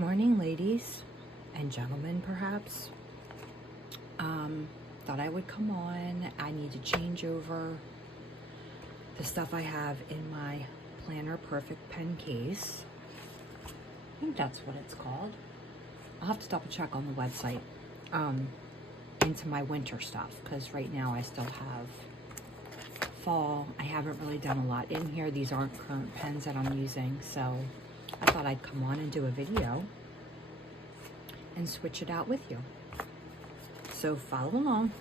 Morning, ladies and gentlemen, perhaps. Thought I would come on. I need to change over the stuff I have in my Planner Perfect pen case. I think that's what it's called. I'll have to stop and check on the website into my winter stuff, because right now I still have fall. I haven't really done a lot in here. These aren't current pens that I'm using, so I thought I'd come on and do a video and switch it out with you. So follow along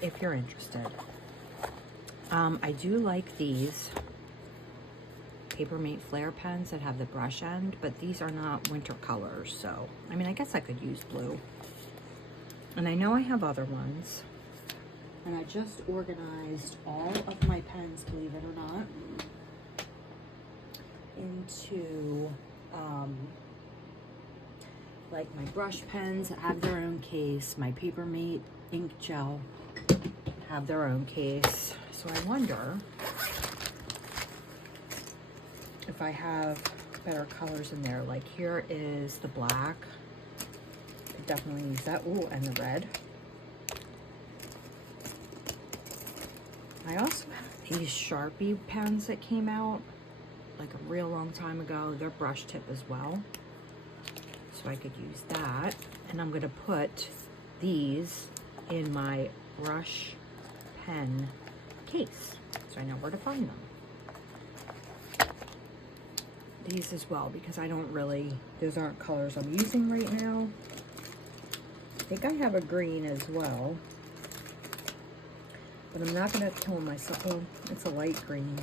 if you're interested. I do like these Papermate Flare pens that have the brush end, but these are not winter colors, so I mean, I guess I could use blue. And I know I have other ones. And I just organized all of my pens, believe it or not, into like my brush pens have their own case, my Papermate ink gel have their own case. So I wonder if I have better colors in there. Like here is the black. I definitely use that. Ooh, and the red. I also have these Sharpie pens that came out like a real long time ago. They're brush tip as well, so I could use that. And I'm gonna put these in my brush pen case, so I know where to find them. These as well, because I don't really, those aren't colors I'm using right now. I think I have a green as well, but I'm not gonna kill myself. Oh, it's a light green.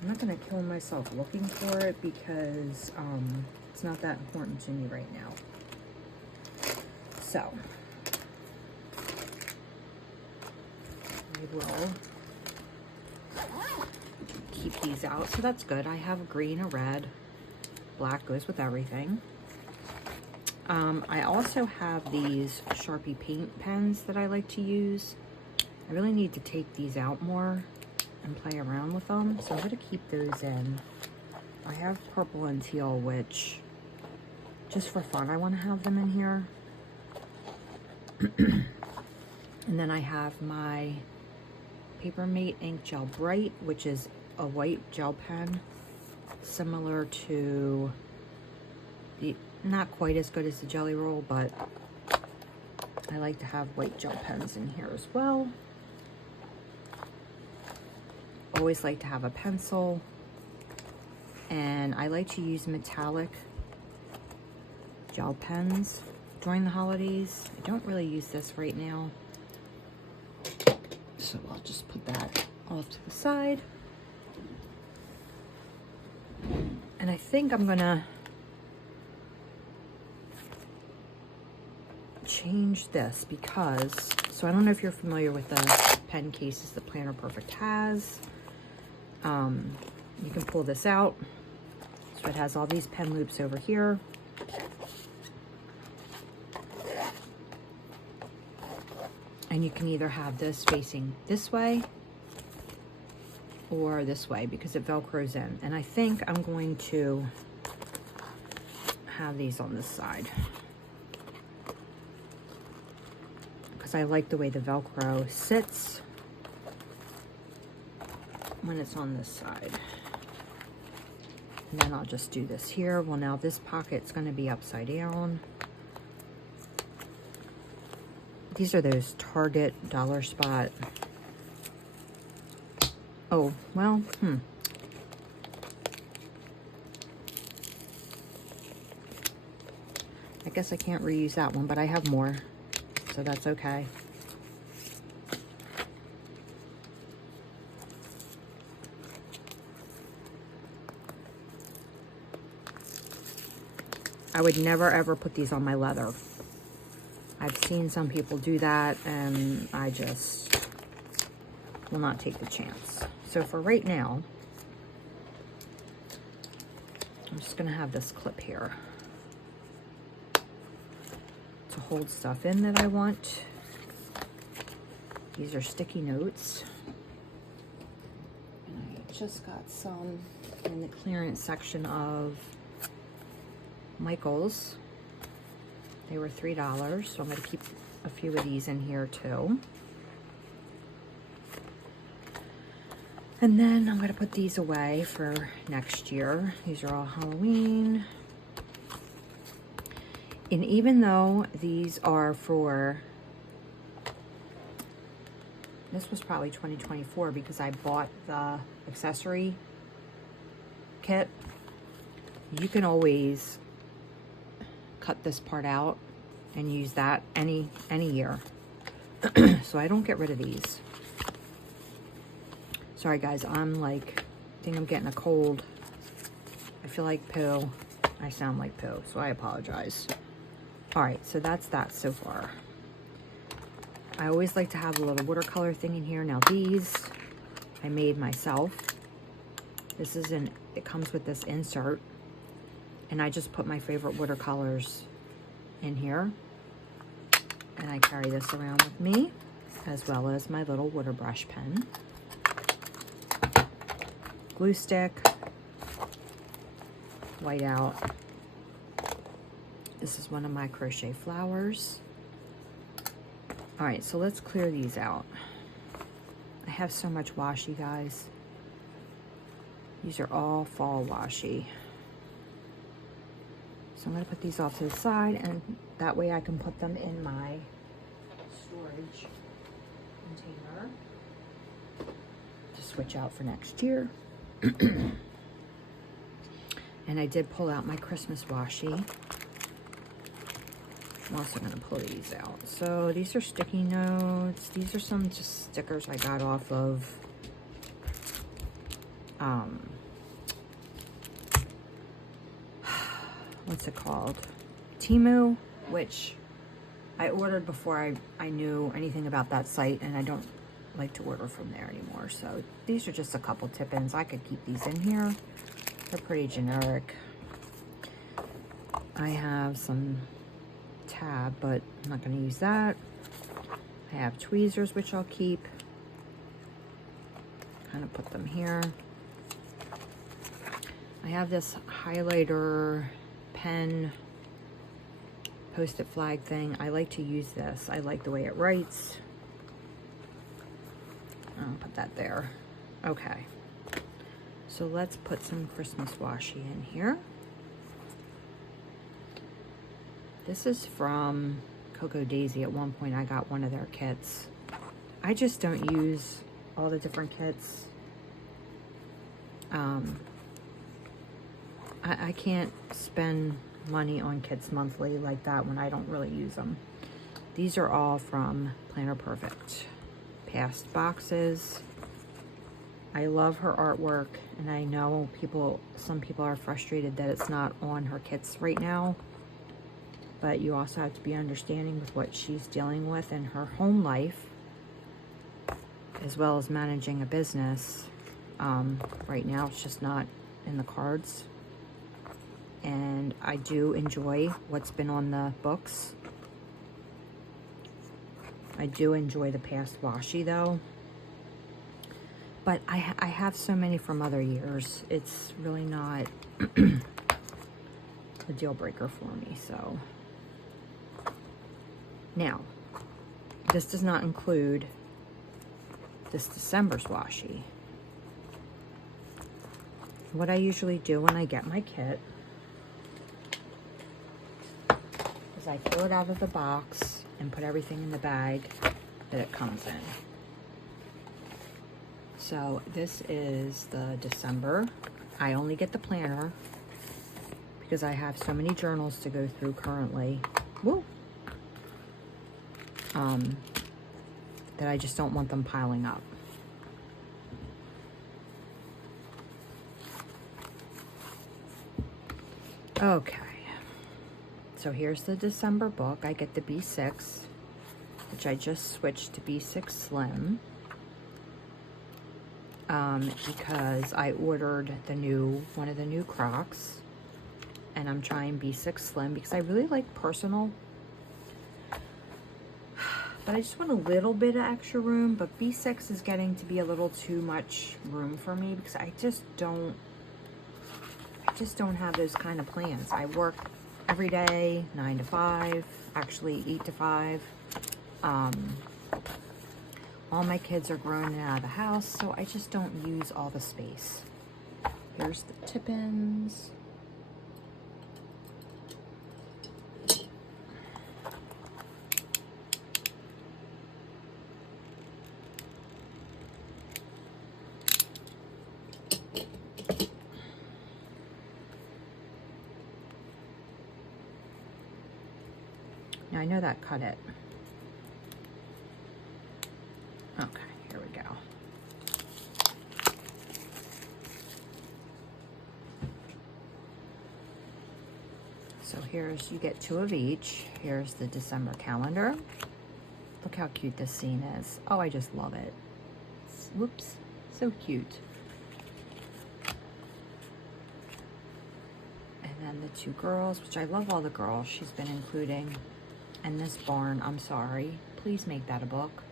I'm not gonna kill myself looking for it because it's not that important to me right now. So I will keep these out. So that's good. I have a green, a red, black goes with everything. I also have these Sharpie paint pens that I like to use. I really need to take these out more and play around with them, so I'm going to keep those in. I have purple and teal, which just for fun I want to have them in here. And then I have my Papermate Ink Gel Bright, which is a white gel pen, similar to the, not quite as good as the Jelly Roll, but I like to have white gel pens in here as well. Always like to have a pencil, and I like to use metallic gel pens during the holidays. I don't really use this right now, so I'll just put that off to the side. And I think I'm gonna change this because, so I don't know if you're familiar with the pen cases that Planner Perfect has. You can pull this out. So it has all these pen loops over here. And you can either have this facing this way or this way because it Velcros in. And I think I'm going to have these on this side because I like the way the Velcro sits when it's on this side. And then I'll just do this here. Well, now this pocket's going to be upside down. These are those Target Dollar Spot. Oh, well, I guess I can't reuse that one, but I have more, so that's okay. I would never ever put these on my leather. I've seen some people do that, and I just will not take the chance. So for right now, I'm just gonna have this clip here to hold stuff in that I want. These are sticky notes. And I just got some in the clearance section of Michaels. They were $3, so I'm going to keep a few of these in here too. And then I'm going to put these away for next year. These are all Halloween. And even though these are for, this was probably 2024 because I bought the accessory kit, you can always cut this part out and use that any year. So I don't get rid of these. Sorry guys, I think I'm getting a cold. I feel like poo. I sound like poo, so I apologize. All right, so that's that so far. I always like to have a little watercolor thing in here. Now these I made myself. This is it comes with this insert, and I just put my favorite watercolors in here, and I carry this around with me, as well as my little water brush pen, glue stick, white out. This is one of my crochet flowers. All right, so let's clear these out. I have so much washi, guys. These are all fall washi. So I'm gonna put these off to the side, and that way I can put them in my storage container to switch out for next year. And I did pull out my Christmas washi. I'm also going to pull these out. So these are sticky notes. These are some just stickers I got off of what's it called? Temu, which I ordered before I knew anything about that site, and I don't like to order from there anymore. So these are just a couple tip-ins. I could keep these in here. They're pretty generic. I have some tab, but I'm not going to use that. I have tweezers, which I'll keep. Kind of put them here. I have this highlighter pen post-it flag thing. I like to use this. I like the way it writes. I'll put that there. Okay. So let's put some Christmas washi in here. This is from Coco Daisy. At one point I got one of their kits. I just don't use all the different kits. I can't spend money on kits monthly like that when I don't really use them. These are all from Planner Perfect. Past boxes. I love her artwork, and I know some people are frustrated that it's not on her kits right now. But you also have to be understanding with what she's dealing with in her home life, as well as managing a business. Right now, it's just not in the cards. And I do enjoy what's been on the books. I do enjoy the past washi, though. But I have so many from other years. It's really not a deal breaker for me, so... Now, this does not include this December's washi. What I usually do when I get my kit is I throw it out of the box and put everything in the bag that it comes in. So this is the December. I only get the planner because I have so many journals to go through currently. Woo! That I just don't want them piling up. Okay, so here's the December book. I get the B6, which I just switched to B6 Slim because I ordered one of the new Crocs, and I'm trying B6 Slim because I really like personal. But I just want a little bit of extra room, but B6 is getting to be a little too much room for me because I just don't have those kind of plans. I work every day, 9 to 5, actually 8 to 5. All my kids are grown and out of the house, so I just don't use all the space. Here's the tip-ins. Now I know that cut it. Okay, here we go. So here's, you get 2 of each. Here's the December calendar. Look how cute this scene is. Oh, I just love it. Whoops, so cute. And then the 2 girls, which I love all the girls she's been including. And this barn, I'm sorry. Please make that a book.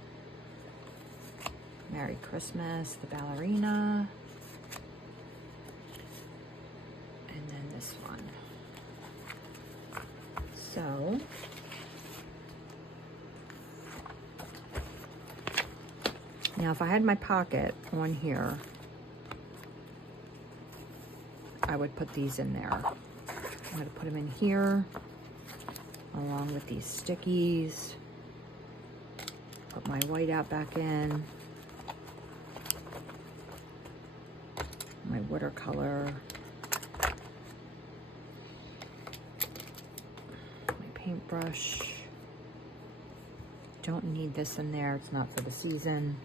Merry Christmas, the ballerina. And then this one. So, now if I had my pocket on here, I would put these in there. I'm going to put them in here, along with these stickies. Put my whiteout back in. My watercolor. My paintbrush. Don't need this in there, it's not for the season.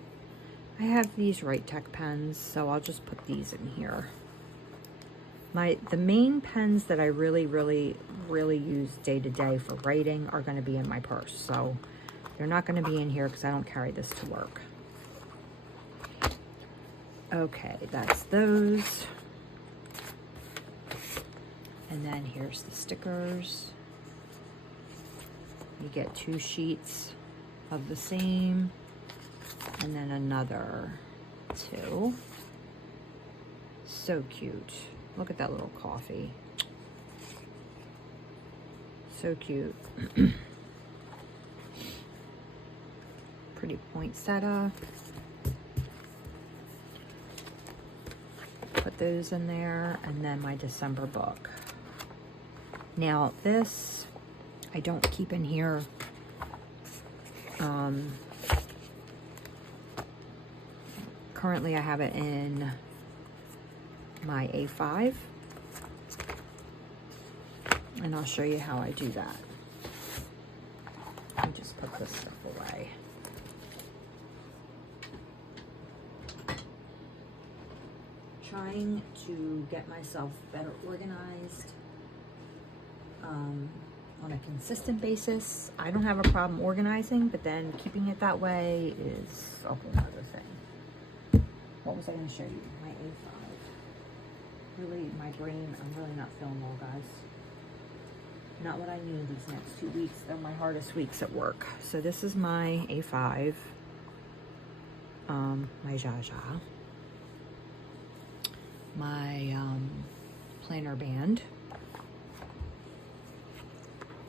I have these Write Tech pens, so I'll just put these in here. The main pens that I really use day to day for writing are going to be in my purse, so they're not going to be in here because I don't carry this to work. Okay, that's those. And then here's the stickers. You get 2 sheets of the same, and then another 2. So cute. Look at that little coffee. So cute. Pretty poinsettia. Put those in there, and then my December book. Now this I don't keep in here. Currently I have it in my A5, and I'll show you how I do that. Let me just put this stuff away. Trying to get myself better organized on a consistent basis. I don't have a problem organizing, but then keeping it that way is a whole other thing. What was I going to show you? My A5. Really, my brain, I'm really not feeling well, guys. Not what I need these next 2 weeks. They're my hardest weeks at work. So this is my A5. My Zsa Zsa. My planner band.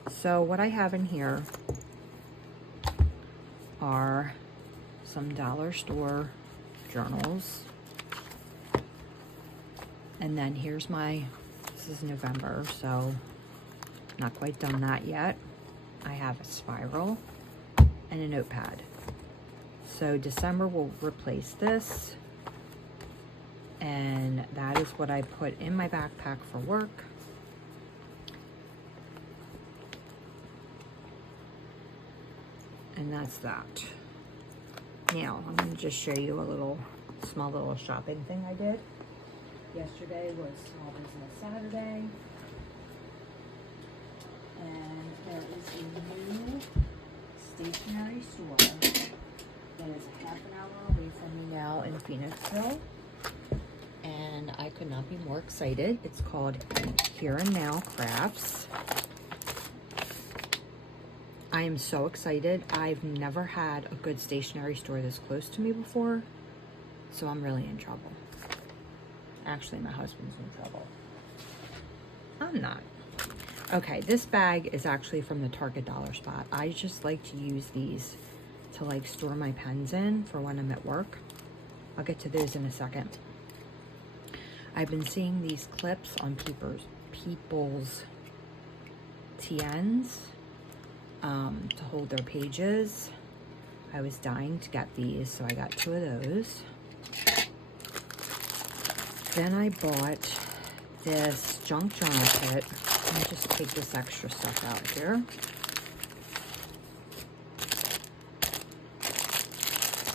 So what I have in here are some dollar store journals. And then here's this is November, so not quite done that yet. I have a spiral and a notepad. So December will replace this. And that is what I put in my backpack for work. And that's that. Now, I'm going to just show you a small little shopping thing I did. Yesterday was Small Business Saturday. And there is a new stationery store that is half an hour away from me now in Phoenixville. And I could not be more excited. It's called Here and Now Crafts. I am so excited. I've never had a good stationery store this close to me before, so I'm really in trouble. Actually, my husband's in trouble. I'm not. Okay, this bag is actually from the Target Dollar Spot. I just like to use these to like store my pens in for when I'm at work. I'll get to those in a second. I've been seeing these clips on people's TNs to hold their pages. I was dying to get these, so I got 2 of those. Then I bought this junk journal kit. Let me just take this extra stuff out here.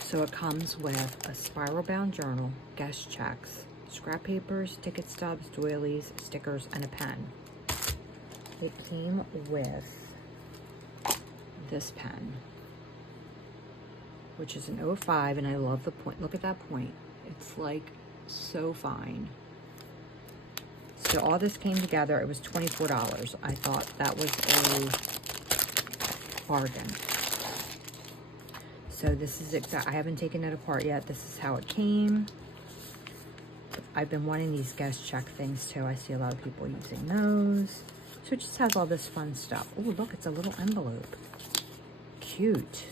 So it comes with a spiral bound journal, guest checks, scrap papers, ticket stubs, doilies, stickers, and a pen. It came with this pen, which is an 05, and I love the point. Look at that point. It's like so fine. So all this came together. It was $24. I thought that was a bargain. So this is exact. I haven't taken it apart yet. This is how it came. I've been wanting these guest check things too. I see a lot of people using those. So it just has all this fun stuff. Oh, look, it's a little envelope. Cute.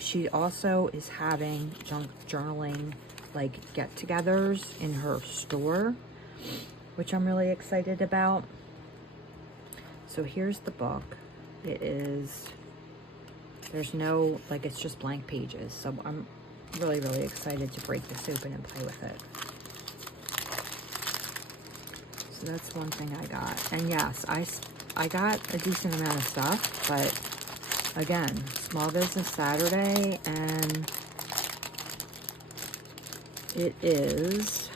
She also is having junk journaling like get-togethers in her store, which I'm really excited about. So here's the book. It is, there's no, like, it's just blank pages. So I'm really, really excited to break this open and play with it. So that's one thing I got. And yes, I got a decent amount of stuff, but again, Small Business Saturday, and it is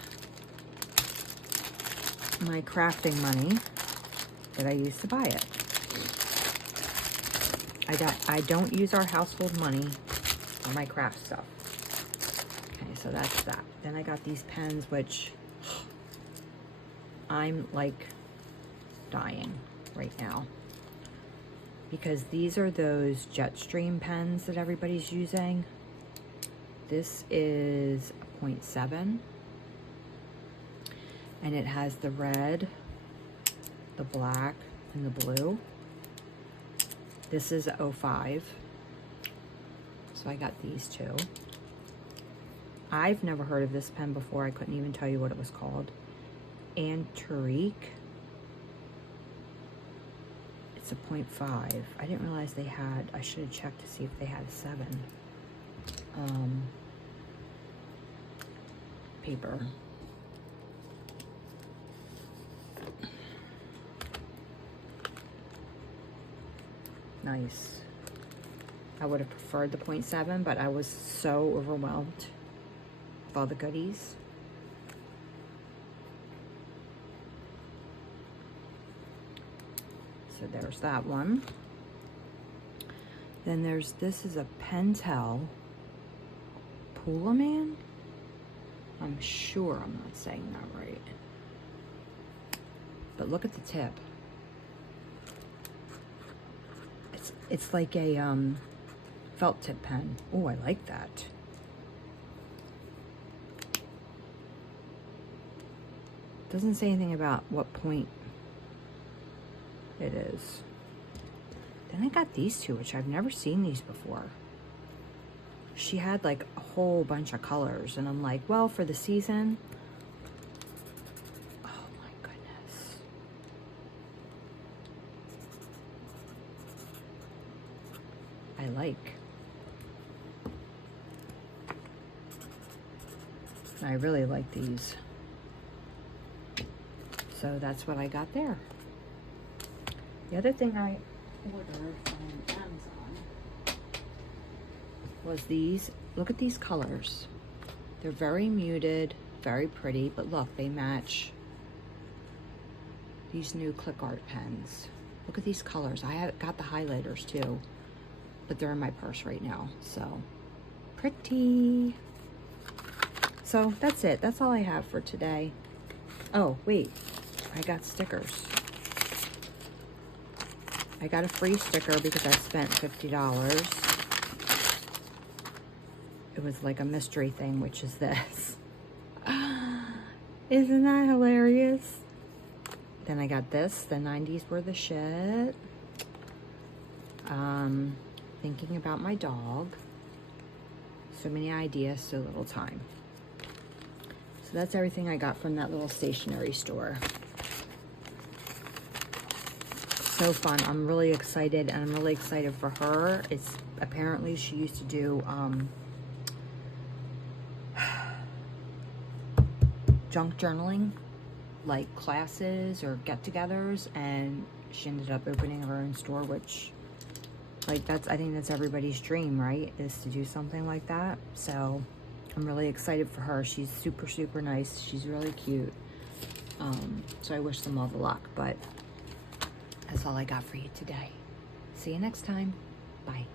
my crafting money that I use to buy it. I don't use our household money for my craft stuff. Okay, so that's that. Then I got these pens, which I'm like dying right now, because these are those Jetstream pens that everybody's using. This is a 0.7, and it has the red, the black, and the blue. This is a 05, so I got these 2. I've never heard of this pen before. I couldn't even tell you what it was called. Antique. It's a 0.5. I didn't realize they had, I should have checked to see if they had a 7. Paper. Nice. I would have preferred the 0.7, but I was so overwhelmed with all the goodies. So there's that one. Then there's, this is a Pentel Pullman. I'm sure I'm not saying that right. But look at the tip. It's like a felt tip pen. Oh, I like that. Doesn't say anything about what point it is. Then I got these 2, which I've never seen these before. She had like a whole bunch of colors, and I'm like, well, for the season. Oh my goodness. I like. I really like these. So that's what I got there. The other thing I ordered from Amazon was these. Look at these colors. They're very muted, very pretty, but look, they match these new click art pens. Look at these colors. I have got the highlighters too, but they're in my purse right now. So pretty. So that's it. That's all I have for today. Oh, wait. I got stickers. I got a free sticker because I spent $50. It was like a mystery thing, which is this. Isn't that hilarious? Then I got this, the 90s were the shit. Thinking about my dog. So many ideas, so little time. So that's everything I got from that little stationery store. So fun. I'm really excited, and I'm really excited for her. It's apparently she used to do junk journaling, like classes or get-togethers, and she ended up opening her own store, which, like, I think that's everybody's dream, right? Is to do something like that. So I'm really excited for her. She's super, super nice. She's really cute. So I wish them all the luck, but that's all I got for you today. See you next time. Bye.